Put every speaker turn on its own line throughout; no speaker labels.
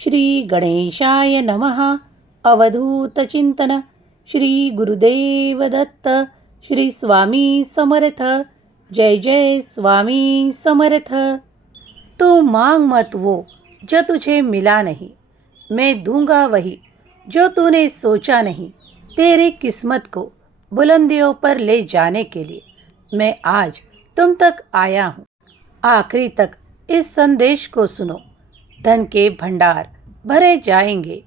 श्री गणेशाय नमः अवधूतचिंतन श्री स्वामी समर्थ। जय जय स्वामी समर्थ। तू मांग मत वो, जो तुझे मिला नहीं। मैं दूँगा वही, जो तूने सोचा नहीं। तेरी किस्मत को बुलंदियों पर ले जाने के लिए मैं आज तुम तक आया हूँ। आखिरी तक इस संदेश को सुनो। धन के भंडार भरे जाएंगे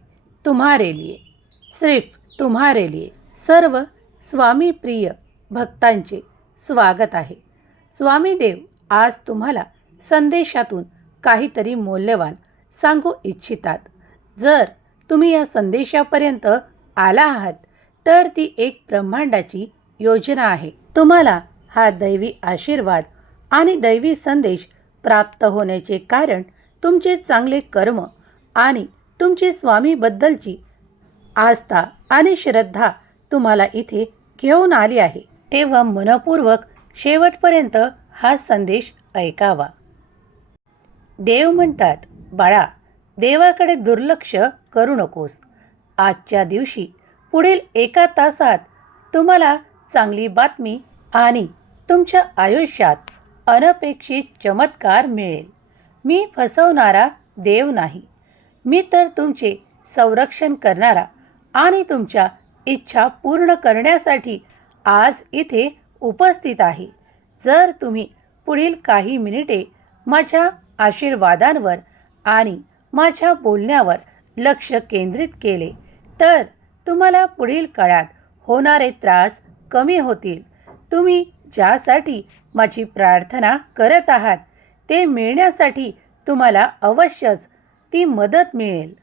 तुम्हारे लिए। सिर्फ तुम्हारे लिए सर्व स्वामी प्रिय भक्तांचे स्वागत आहे। स्वामी देव आज तुम्हाला संदेशातून काहीतरी मौल्यवान सांगू इच्छितात। जर तुम्ही या संदेशापर्यंत आला आहात तर ती एक ब्रह्मांडाची योजना आहे। तुम्हाला हा दैवी आशीर्वाद आणि दैवी संदेश प्राप्त होण्याचे कारण तुमचे चांगले कर्म आणि तुमची स्वामीबद्दलची आस्था आणि श्रद्धा तुम्हाला इथे घेऊन आली आहे. तेव्हा मनपूर्वक शेवटपर्यंत हा संदेश ऐकावा. देव म्हणतात बाळा देवाकडे दुर्लक्ष करू नकोस. आजच्या दिवशी पुढील एका तासात तुम्हाला चांगली बातमी आणि तुमच्या आयुष्यात अनपेक्षित चमत्कार मिळेल. मी फसवणारा देव नाही. मी तर तुमचे संरक्षण करणारा आणि तुमच्या इच्छा पूर्ण करण्यासाठी आज इथे उपस्थित आहे. जर तुम्ही पुढील काही मिनिटे माझ्या आशीर्वादांवर आणि माझ्या बोलण्यावर लक्ष केंद्रित केले तर तुम्हाला पुढील काळात होणारे त्रास कमी होतील. तुम्ही ज्यासाठी माझी प्रार्थना करत आहात ते मिळण्यासाठी तुम्हाला अवश्यच ती मदत मिळेल.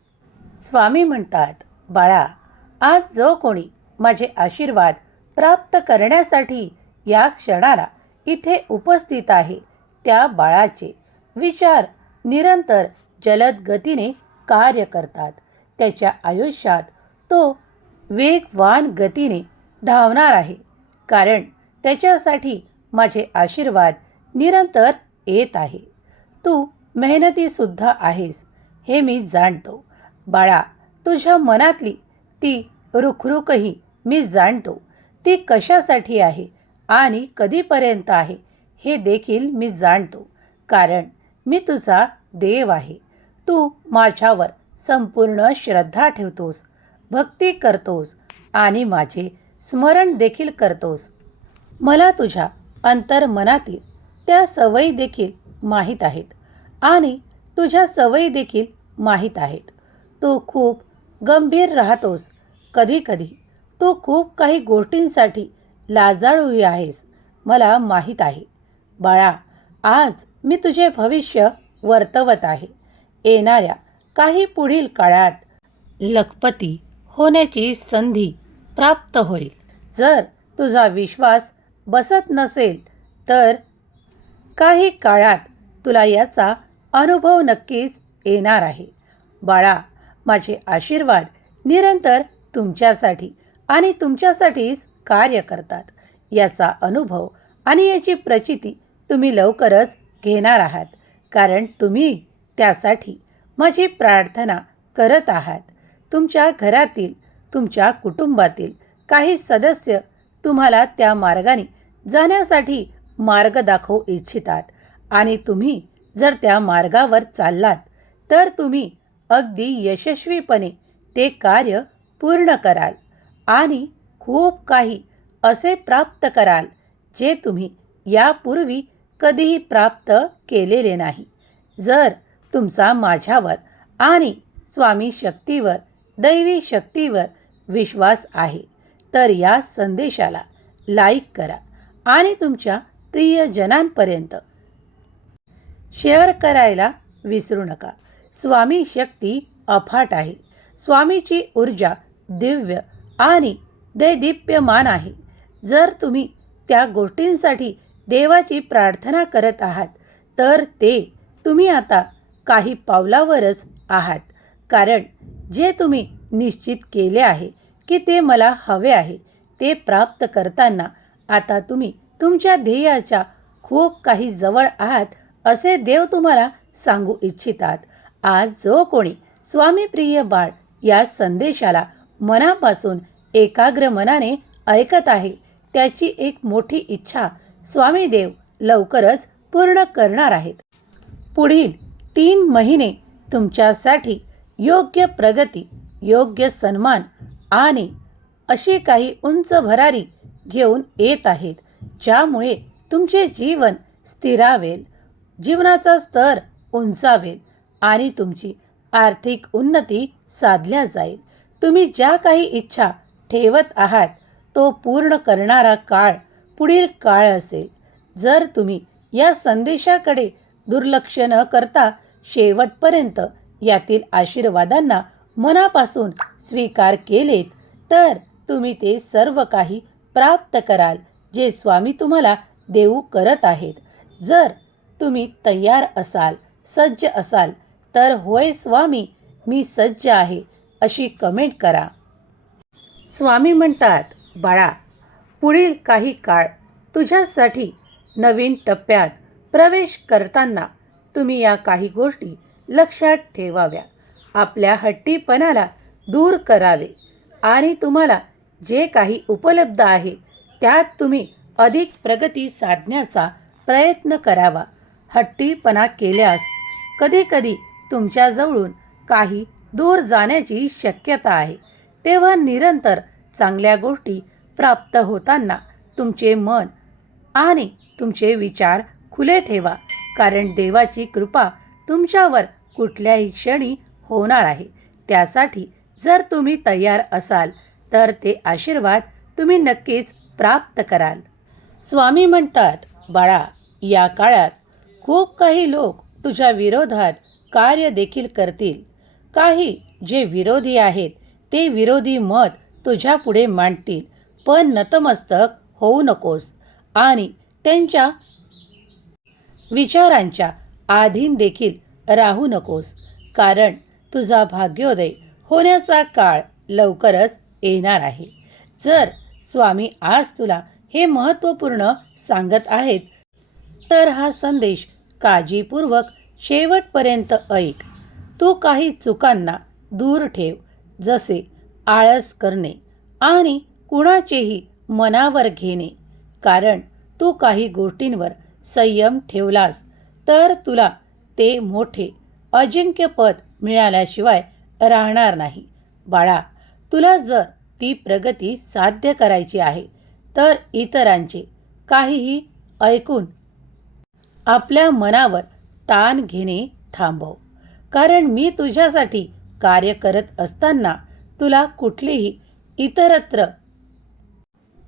स्वामी म्हणतात बाळा आज जो कोणी माझे आशीर्वाद प्राप्त करण्यासाठी या क्षणाला इथे उपस्थित आहे त्या बाळाचे विचार निरंतर जलद गतीने कार्य करतात. त्याच्या आयुष्यात तो वेगवान गतीने धावणार आहे. कारण त्याच्यासाठी माझे आशीर्वाद निरंतर येत आहे. तू मेहनतीसुद्धा आहेस हे मी जाणतो. बाळा तुझ्या मनातली ती रुखरुखही मी जाणतो. ती कशासाठी आहे आणि कधीपर्यंत आहे हे देखील मी जाणतो. कारण मी तुझा देव आहे. तू माझ्यावर संपूर्ण श्रद्धा ठेवतोस भक्ती करतोस आणि माझे स्मरण देखील करतोस. मला तुझ्या अंतर्मनातील त्या सवयी देखील माहीत आहेत आणि तुझ्या सवयी देखील माहीत आहेत. तू खूप गंभीर राहतोस. कधीकधी तू खूप काही गोष्टींसाठी लाजाळूही आहेस. मला माहीत आहे. बाळा आज मी तुझे भविष्य वर्तवत आहे. येणाऱ्या काही पुढील काळात लखपती होण्याची संधी प्राप्त होईल. जर तुझा विश्वास बसत नसेल तर काही काळात तुला याचा अनुभव नक्कीच येणार आहे. बाळा माझे आशीर्वाद निरंतर तुमच्यासाठी आणि तुमच्यासाठीच कार्य करतात. याचा अनुभव आणि याची प्रचिती तुम्ही लवकरच घेणार आहात कारण तुम्ही त्यासाठी माझी प्रार्थना करत आहात. तुमच्या घरातील तुमच्या कुटुंबातील काही सदस्य तुम्हाला त्या मार्गाने जाण्यासाठी मार्ग दाखवू इच्छितात. आणि तुम्ही जर त्या मार्गावर चाललात तर तुम्ही अगदी यशस्वीपणे ते कार्य पूर्ण कराल आणि खूप काही असे प्राप्त कराल जे तुम्ही यापूर्वी कधीही प्राप्त केलेले नाही. जर तुमचा माझ्यावर आणि स्वामी शक्तीवर दैवी शक्तीवर विश्वास आहे तर या संदेशाला लाईक करा आणि तुमच्या प्रियजनांपर्यंत. शेअर करायला विसरू नका. स्वामी शक्ती अफाट आहे. स्वामीची ऊर्जा दिव्य आणि दैदिप्यमान आहे. जर तुम्ही त्या गोष्टींसाठी देवाची प्रार्थना करत आहात तर ते तुम्ही आता काही पावलावरच आहात. कारण जे तुम्ही निश्चित केले आहे की ते मला हवे आहे ते प्राप्त करताना आता तुम्ही तुमच्या ध्येयाच्या खूप काही जवळ आहात असे देव तुम्हाला सांगू इच्छितात. आज जो कोणी स्वामीप्रिय बाळ या संदेशाला मनापासून एकाग्र मनाने ऐकत आहे त्याची एक मोठी इच्छा स्वामी देव लवकरच पूर्ण करणार आहेत. पुढील तीन महिने तुमच्यासाठी योग्य प्रगती योग्य सन्मान आणि अशी काही उंच भरारी घेऊन येत आहेत. ज्यामुळे तुमचे जीवन स्थिरावेल जीवनाचा स्तर उंचावेल आणि तुमची आर्थिक उन्नती साधल्या जाईल. तुम्ही ज्या काही इच्छा ठेवत आहात तो पूर्ण करणारा काळ पुढील काळ असेल. जर तुम्ही या संदेशाकडे दुर्लक्ष न करता शेवटपर्यंत यातील आशीर्वादांना मनापासून स्वीकार केलेत तर तुम्ही ते सर्व काही प्राप्त कराल. जे स्वामी तुम्हाला देऊ करत आहेत. जर तुम्ही तयार असाल सज्ज असाल तर होय स्वामी मी सज्ज आहे अशी कमेंट करा. स्वामी म्हणतात बाळा पुढील काही काळ तुझ्यासाठी नवीन टप्प्यात प्रवेश करताना तुम्ही या काही गोष्टी लक्षात ठेवाव्या. आपल्या हट्टीपणाला दूर करावे आणि तुम्हाला जे काही उपलब्ध आहे त्यात तुम्ही अधिक प्रगती साधण्याचा प्रयत्न करावा. हट्टीपणा केल्यास कधीकधी तुमच्याजवळून काही दूर जाण्याची शक्यता आहे. तेव्हा निरंतर चांगल्या गोष्टी प्राप्त होताना तुमचे मन आणि तुमचे विचार खुले ठेवा कारण देवाची कृपा तुमच्यावर कुठल्याही क्षणी होणार आहे. त्यासाठी जर तुम्ही तयार असाल तर ते आशीर्वाद तुम्ही नक्कीच प्राप्त कराल. स्वामी म्हणतात बाळा या काळात खूप काही लोक तुझ्या विरोधात कार्य देखील करतील. काही जे विरोधी आहेत ते विरोधी मत तुझ्या पुढे मांडतील. पण नतमस्तक होऊ नकोस आणि त्यांच्या विचारांच्या आधीन देखील राहू नकोस. कारण तुझा भाग्योदय होण्याचा काळ लवकरच येणार आहे. जर स्वामी आज तुला हे महत्त्वपूर्ण सांगत आहेत. तर हा संदेश काळजीपूर्वक शेवटपर्यंत ऐक. तू काही चुकांना दूर ठेव जसे आळस करणे आणि कुणाचेही मनावर घेणे. कारण तू काही गोष्टींवर संयम ठेवलास तर तुला ते मोठे अजिंक्यपद मिळाल्याशिवाय राहणार नाही. बाळा तुला जर ती प्रगती साध्य करायची आहे. तर इतरांचे काहीही ऐकून आपल्या मनावर ताण घेणे थांबव. कारण मी तुझ्यासाठी कार्य करत असताना तुला कुठलीही इतरत्र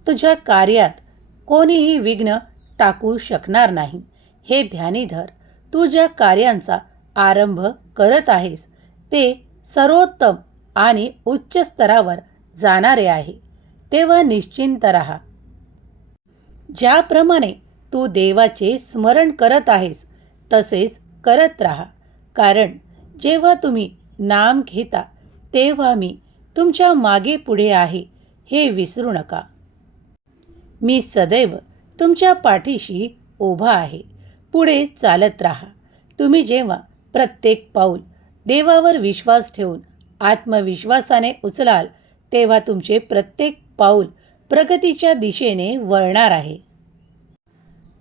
तुझ्या कार्यात कोणीही विघ्न टाकू शकणार नाही. हे ध्यानी धर. तू ज्या कार्यांचा आरंभ करत आहेस ते सर्वोत्तम आणि उच्च स्तरावर जाणारे आहे. तेव्हा निश्चिंत राहा. ज्याप्रमाणे तू देवाचे स्मरण करत आहेस तसेच करत राहा. कारण जेव्हा तुम्ही नाम घेता तेव्हा मी तुमच्या मागे पुढे आहे हे विसरू नका. मी सदैव तुमच्या पाठीशी उभा आहे. पुढे चालत राहा. तुम्ही जेव्हा प्रत्येक पाऊल देवावर विश्वास ठेवून आत्मविश्वासाने उचलाल तेव्हा तुमचे प्रत्येक पाऊल प्रगतीच्या दिशेने वळणार आहे.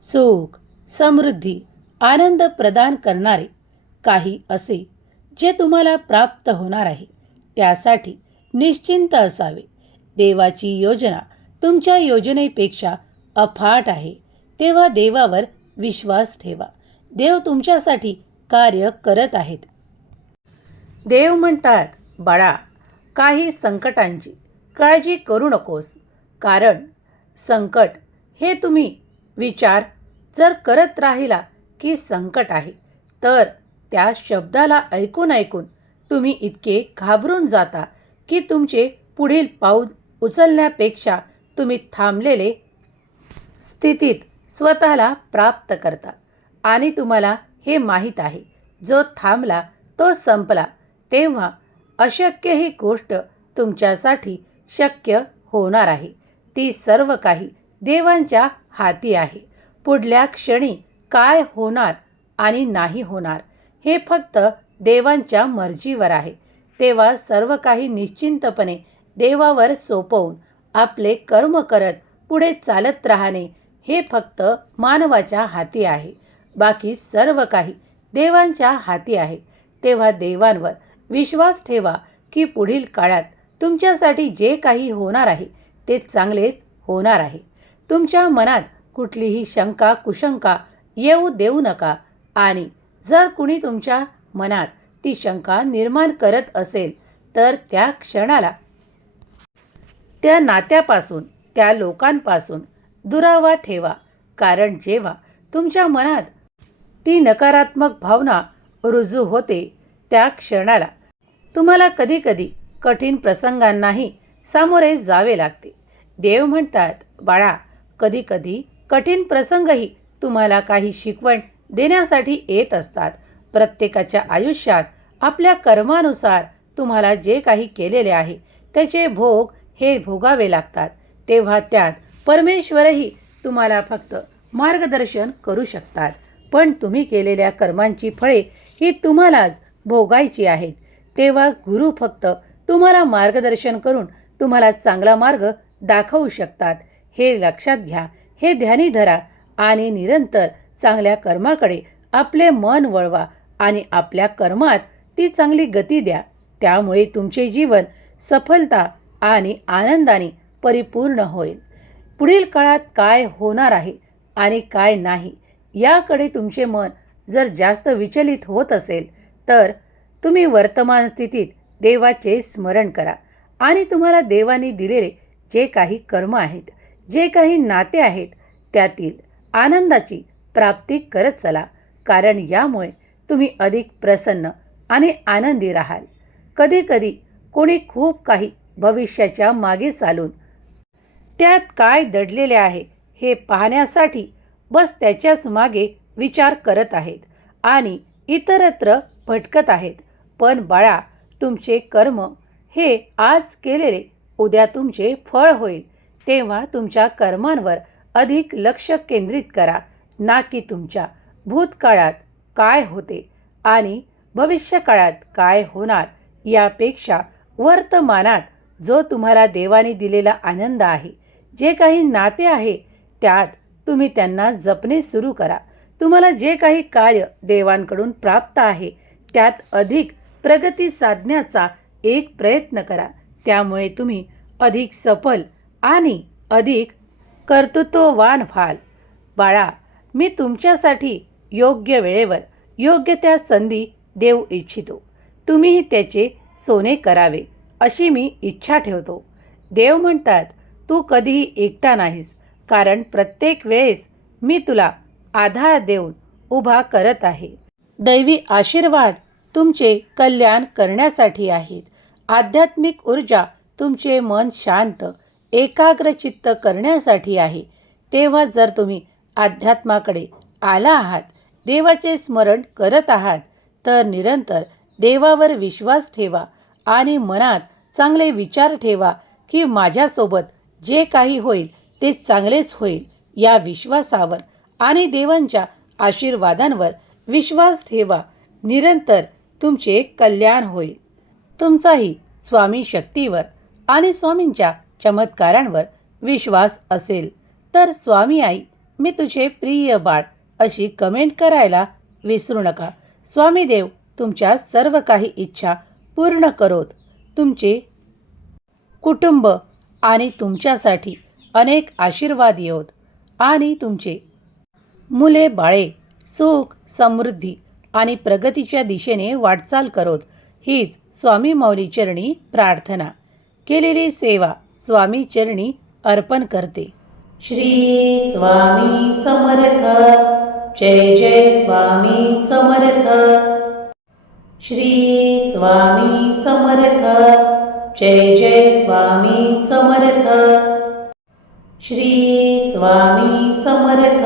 सुख समृद्धी आनंद प्रदान करणारे काही असे जे तुम्हाला प्राप्त होणार आहे त्यासाठी निश्चिंत असावे. देवाची योजना तुमच्या योजनेपेक्षा अफाट आहे. तेव्हा देवावर विश्वास ठेवा. देव तुमच्यासाठी कार्य करत आहेत. देव म्हणतात बाळा काही संकटांची काळजी करू नकोस. कारण संकट हे तुम्ही विचार जर करत राहिला की संकट आहे तर त्या शब्दाला ऐकून ऐकून तुम्ही इतके घाबरून जाता की तुमचे पुढील पाऊल उचलण्यापेक्षा तुम्ही थांबलेले स्थितीत स्वतःला प्राप्त करता. आणि तुम्हाला हे माहीत आहे जो थांबला तो संपला तेव्हा अशक्य ही गोष्ट तुमच्यासाठी शक्य होणार आहे. ती सर्व काही देवांच्या हाती आहे. पुढल्या क्षणी काय होणार आणि नाही होणार हे फक्त देवांच्या मर्जीवर आहे. तेव्हा सर्व काही निश्चिंतपणे देवावर सोपवून आपले कर्म करत पुढे चालत राहणे हे फक्त मानवाच्या हाती आहे. बाकी सर्व काही देवांच्या हाती आहे. तेव्हा देवांवर विश्वास ठेवा की पुढील काळात तुमच्यासाठी जे काही होणार आहे ते चांगलेच होणार आहे. तुमच्या मनात कुठलीही शंका कुशंका येऊ देऊ नका आणि जर कुणी तुमच्या मनात ती शंका निर्माण करत असेल तर त्या क्षणाला त्या नात्यापासून त्या लोकांपासून दुरावा ठेवा. कारण जेव्हा तुमच्या मनात ती नकारात्मक भावना रुजू होते त्या क्षणाला तुम्हाला कधीकधी कठीण प्रसंगांनाही सामोरे जावे लागते. देव म्हणतात बाळा कधीकधी कठीण प्रसंगही तुम्हाला काही शिकवण देण्यासाठी येत असतात. प्रत्येकाच्या आयुष्यात आपल्या कर्मानुसार तुम्हाला जे काही केलेले आहे त्याचे भोग हे भोगावे लागतात. तेव्हा त्यात परमेश्वरही तुम्हाला फक्त मार्गदर्शन करू शकतात. पण तुम्ही केलेल्या कर्मांची फळे ही तुम्हालाच भोगायची आहेत. तेव्हा गुरु फक्त तुम्हाला मार्गदर्शन करून तुम्हाला चांगला मार्ग दाखवू शकतात. हे लक्षात घ्या हे ध्यानी धरा आणि निरंतर चांगल्या कर्माकडे आपले मन वळवा आणि आपल्या कर्मात ती चांगली गती द्या. त्यामुळे तुमचे जीवन सफलता आणि आनंदाने परिपूर्ण होईल. पुढील काळात काय होणार आहे आणि काय नाही याकडे तुमचे मन जर जास्त विचलित होत असेल तर तुम्ही वर्तमान स्थितीत देवाचे स्मरण करा. आणि तुम्हाला देवाने दिलेले जे काही कर्म आहेत जे काही नाते आहेत त्यातील आनंदाची प्राप्ती करत चला. कारण यामुळे तुम्ही अधिक प्रसन्न आणि आनंदी राहाल. कधीकधी कोणी खूप काही भविष्याच्या मागे चालून त्यात काय दडलेले आहे हे पाहण्यासाठी बस त्याच्याच मागे विचार करत आहेत आणि इतरत्र भटकत आहेत. पण बाळा तुमचे कर्म हे आज केलेले उद्या तुमचे फळ होईल. तेव्हा तुमच्या कर्मांवर अधिक लक्ष केंद्रित करा. ना की तुमच्या भूतकाळात काय होते आणि भविष्यकाळात काय होणार यापेक्षा वर्तमानात जो तुम्हाला देवाने दिलेला आनंद आहे जे काही नाते आहे त्यात तुम्ही त्यांना जपणे सुरू करा. तुम्हाला जे काही कार्य देवांकडून प्राप्त आहे त्यात अधिक प्रगती साधण्याचा एक प्रयत्न करा. त्यामुळे तुम्ही अधिक सफल आणि अधिक कर्तृत्ववान व्हाल. बाळा मी तुमच्यासाठी योग्य वेळेवर योग्य त्या संधी देऊ इच्छितो. तुम्हीही त्याचे सोने करावे अशी मी इच्छा ठेवतो. देव म्हणतात तू कधीही एकटा नाहीस कारण प्रत्येक वेळेस मी तुला आधार देऊन उभा करत आहे. दैवी आशीर्वाद तुमचे कल्याण करण्यासाठी आहेत. आध्यात्मिक ऊर्जा तुमचे मन शांत एकाग्रचित्त करण्यासाठी आहे. तेव्हा जर तुम्ही अध्यात्माकडे आला आहात देवाचे स्मरण करत आहात तर निरंतर देवावर विश्वास ठेवा आणि मनात चांगले विचार ठेवा की माझ्यासोबत जे काही होईल ते चांगलेच होईल या विश्वासावर आणि देवांच्या आशीर्वादांवर विश्वास ठेवा. निरंतर तुमचे कल्याण होईल. तुमचाही स्वामी शक्तीवर आणि स्वामींच्या चमत्कारांवर विश्वास असेल. तर स्वामी आई मी तुझे प्रिय बाळ अशी कमेंट करायला विसरू नका. स्वामी देव तुमच्या सर्व काही इच्छा पूर्ण करोत. तुमचे कुटुंब आणि तुमच्यासाठी अनेक आशीर्वाद येत आणि तुमचे मुले बाळे सुख समृद्धी आणि प्रगतीच्या दिशेने वाटचाल करोत. हीच स्वामी मौली चरणी प्रार्थना. केलेली सेवा स्वामी चरणी अर्पण करते. श्री स्वामी समर्थ. जय जय स्वामी समर्थ. श्री स्वामी समर्थ. जय जय स्वामी समर्थ. श्री स्वामी समर्थ.